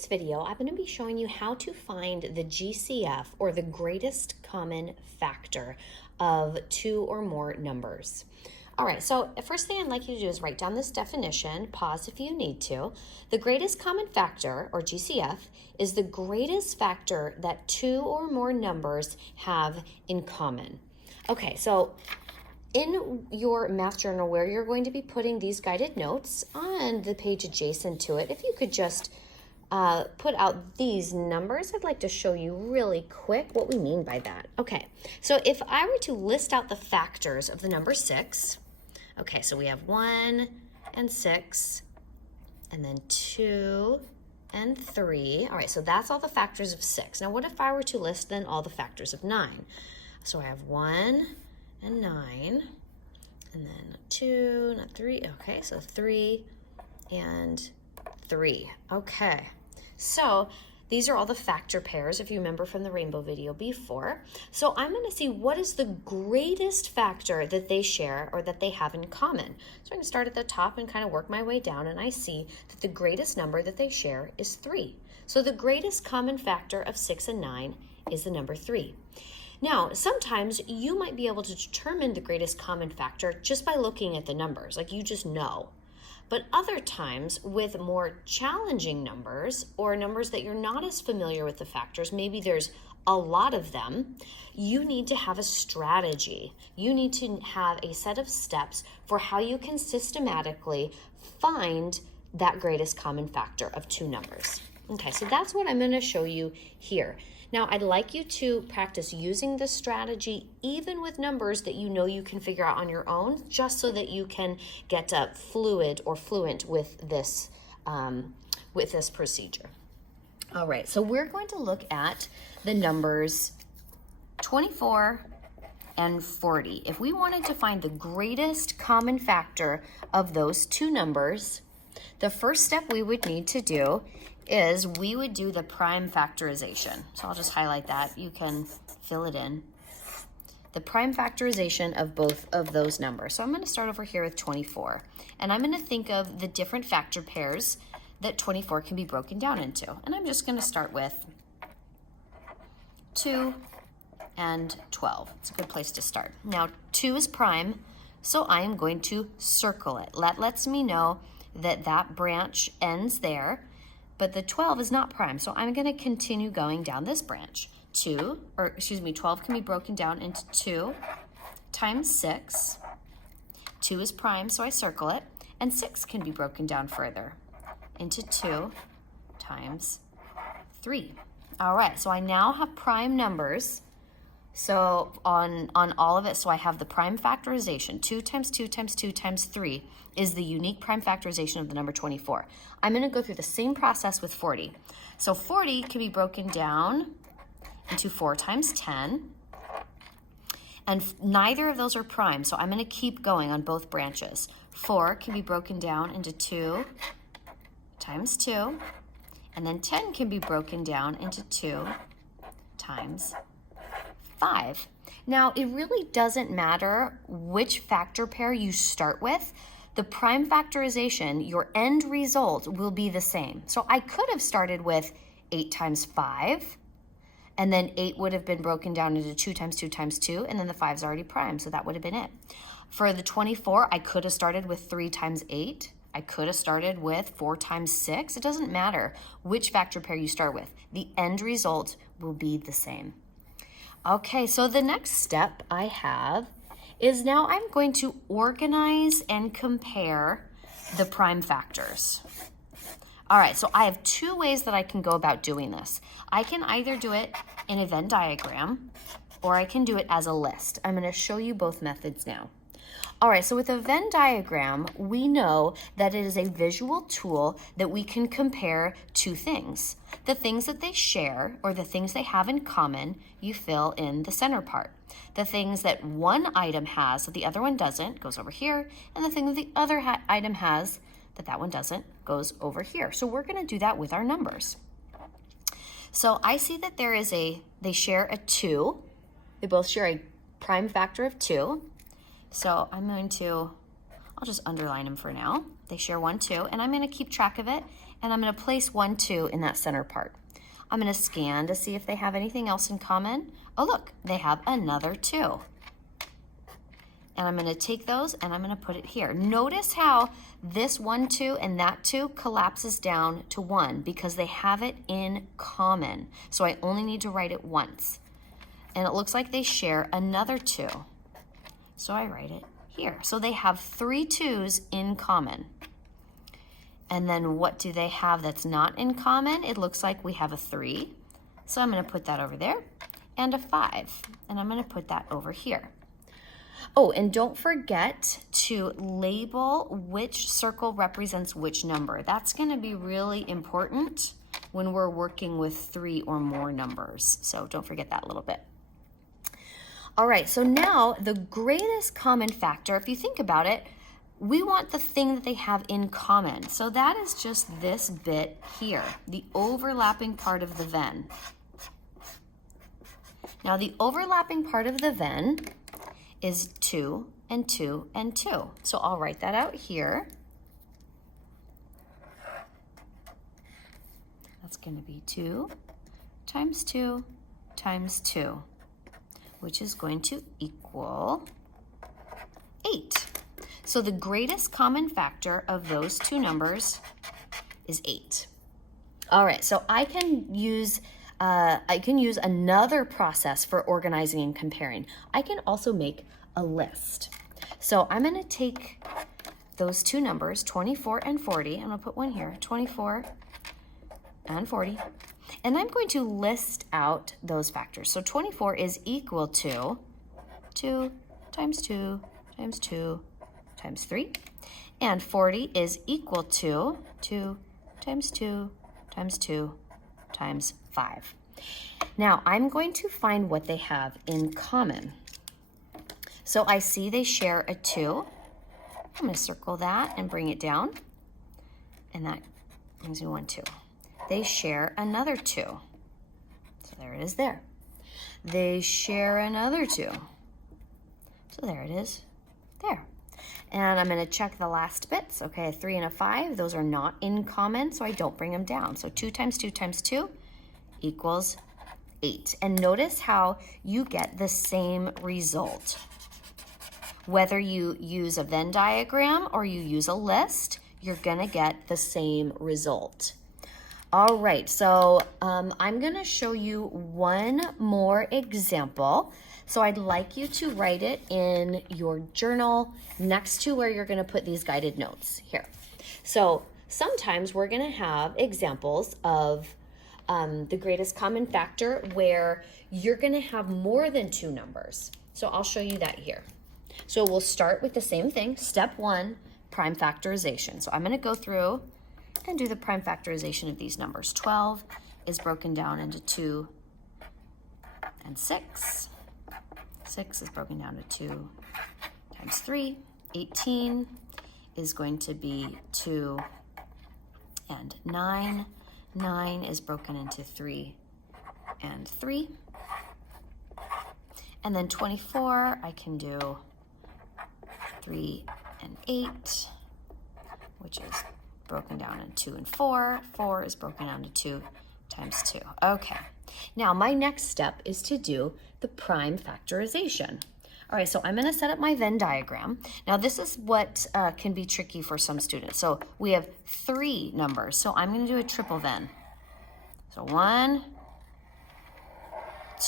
this video, I'm going to be showing you how to find the GCF, or the greatest common factor, of two or more numbers. All right, so the first thing I'd like you to do is write down this definition, pause if you need to. The greatest common factor, or GCF, is the greatest factor that two or more numbers have in common. Okay, so in your math journal where you're going to be putting these guided notes, on the page adjacent to it, if you could just put out these numbers, I'd like to show you really quick what we mean by that. Okay, so if I were to list out the factors of the number 6, okay, so we have 1 and 6, and then 2 and 3. All right, so that's all the factors of 6. Now what if I were to list then all the factors of 9? So I have 1 and 9, and then 2, not 3, okay, so 3 and 3. Okay, so these are all the factor pairs, if you remember from the rainbow video before. So I'm going to see what is the greatest factor that they share or that they have in common. So I'm going to start at the top and kind of work my way down, and I see that the greatest number that they share is 3. So the greatest common factor of 6 and 9 is the number 3. Now, sometimes you might be able to determine the greatest common factor just by looking at the numbers, like you just know. But other times, with more challenging numbers or numbers that you're not as familiar with the factors, maybe there's a lot of them, you need to have a strategy. You need to have a set of steps for how you can systematically find that greatest common factor of two numbers. Okay, so that's what I'm going to show you here. Now, I'd like you to practice using this strategy even with numbers that you know you can figure out on your own, just so that you can get fluent with this procedure. All right, so we're going to look at the numbers 24 and 40. If we wanted to find the greatest common factor of those two numbers, the first step we would need to do is we would do the prime factorization. So I'll just highlight that. You can fill it in. The prime factorization of both of those numbers. So I'm going to start over here with 24. And I'm going to think of the different factor pairs that 24 can be broken down into. And I'm just going to start with 2 and 12. It's a good place to start. Now, 2 is prime, so I am going to circle it. That lets me know that that branch ends there. But the 12 is not prime, so I'm going to continue going down this branch. 12 can be broken down into 2 times 6. 2 is prime, so I circle it. And 6 can be broken down further into 2 times 3. All right, so I now have prime numbers. So on all of it, so I have the prime factorization. 2 times 2 times 2 times 3 is the unique prime factorization of the number 24. I'm going to go through the same process with 40. So 40 can be broken down into 4 times 10. And neither of those are prime, so I'm going to keep going on both branches. 4 can be broken down into 2 times 2. And then 10 can be broken down into 2 times 5. Now, it really doesn't matter which factor pair you start with. The prime factorization, your end result will be the same. So I could have started with 8 times 5, and then 8 would have been broken down into 2 times 2 times 2, and then the 5 is already prime, so that would have been it. For the 24, I could have started with 3 times 8. I could have started with 4 times 6. It doesn't matter which factor pair you start with. The end result will be the same. Okay, so the next step I have is now I'm going to organize and compare the prime factors. All right, so I have 2 ways that I can go about doing this. I can either do it in a Venn diagram, or I can do it as a list. I'm going to show you both methods now. All right, so with a Venn diagram, we know that it is a visual tool that we can compare two things. The things that they share, or the things they have in common, you fill in the center part. The things that one item has that the other one doesn't goes over here, and the thing that the other item has that that one doesn't goes over here. So we're going to do that with our numbers. So I see that they share a 2. They both share a prime factor of 2. So I'll just underline them for now. They share 1, 2, and I'm going to keep track of it and I'm going to place 1, 2 in that center part. I'm going to scan to see if they have anything else in common. Oh, look, they have another 2. And I'm going to take those and I'm going to put it here. Notice how this 1, 2 and that 2 collapses down to 1 because they have it in common. So I only need to write it once. And it looks like they share another 2. So I write it here. So they have 3 2s in common. And then what do they have that's not in common? It looks like we have a 3. So I'm going to put that over there, and a 5. And I'm going to put that over here. Oh, and don't forget to label which circle represents which number. That's going to be really important when we're working with 3 or more numbers. So don't forget that a little bit. All right, so now the greatest common factor, if you think about it, we want the thing that they have in common. So that is just this bit here, the overlapping part of the Venn. Now the overlapping part of the Venn is 2 and 2 and 2. So I'll write that out here. That's going to be 2 times 2 times 2, which is going to equal 8. So the greatest common factor of those two numbers is 8. All right, so I can use another process for organizing and comparing. I can also make a list. So I'm going to take those two numbers, 24 and 40. I'm going to put one here, 24 and 40. And I'm going to list out those factors. So 24 is equal to 2 times 2 times 2 times 3. And 40 is equal to 2 times 2 times 2 times 5. Now I'm going to find what they have in common. So I see they share a 2. I'm going to circle that and bring it down. And that brings me 1, 2. They share another 2. So there it is there. They share another 2. So there it is there. And I'm going to check the last bits. Okay, a 3 and a 5. Those are not in common, so I don't bring them down. So 2 times 2 times 2 equals 8. And notice how you get the same result. Whether you use a Venn diagram or you use a list, you're going to get the same result. All right, so I'm going to show you one more example. So I'd like you to write it in your journal next to where you're going to put these guided notes here. So sometimes we're going to have examples of the greatest common factor where you're going to have more than 2 numbers. So I'll show you that here. So we'll start with the same thing, step 1, prime factorization. So I'm going to go through and do the prime factorization of these numbers. 12 is broken down into 2 and 6. 6 is broken down to 2 times 3. 18 is going to be 2 and 9. 9 is broken into 3 and 3. And then 24, I can do 3 and 8, which is broken down into 2 and 4. 4 is broken down to 2 times 2. Okay, now my next step is to do the prime factorization. All right, so I'm going to set up my Venn diagram. Now this is what can be tricky for some students. So we have 3 numbers, so I'm going to do a triple Venn. So 1,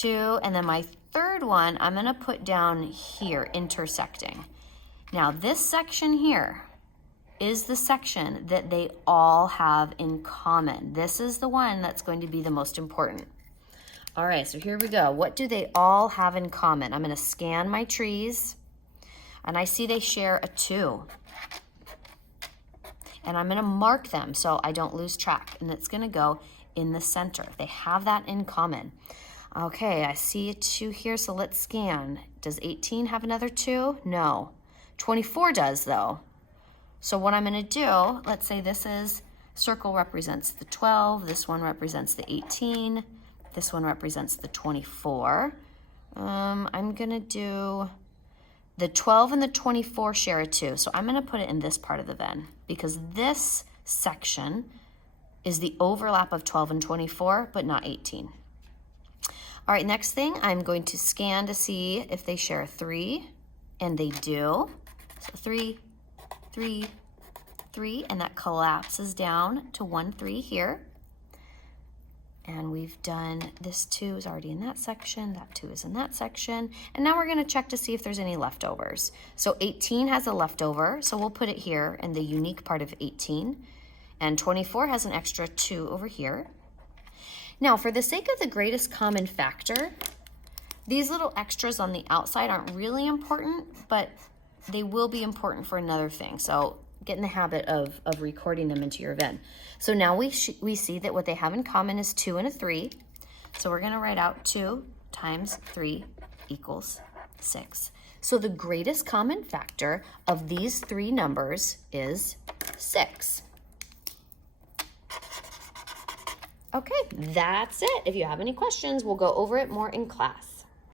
2, and then my third one I'm going to put down here, intersecting. Now this section here is the section that they all have in common. This is the one that's going to be the most important. All right, so here we go. What do they all have in common? I'm going to scan my trees, and I see they share a 2. And I'm going to mark them so I don't lose track, and it's going to go in the center. They have that in common. Okay, I see a 2 here, so let's scan. Does 18 have another 2? No. 24 does, though. So what I'm going to do, let's say this is, circle represents the 12, this one represents the 18, this one represents the 24. I'm going to do the 12 and the 24 share a 2, so I'm going to put it in this part of the Venn because this section is the overlap of 12 and 24, but not 18. All right, next thing, I'm going to scan to see if they share a 3, and they do. So 3, 3, 3, and that collapses down to 1, 3 here. And we've done, this 2 is already in that section, that 2 is in that section, and now we're gonna check to see if there's any leftovers. So 18 has a leftover, so we'll put it here in the unique part of 18, and 24 has an extra 2 over here. Now, for the sake of the greatest common factor, these little extras on the outside aren't really important, but they will be important for another thing. So get in the habit of recording them into your event. So now we see that what they have in common is 2 and a 3. So we're gonna write out 2 times 3 equals 6. So the greatest common factor of these 3 numbers is 6. Okay, that's it. If you have any questions, we'll go over it more in class.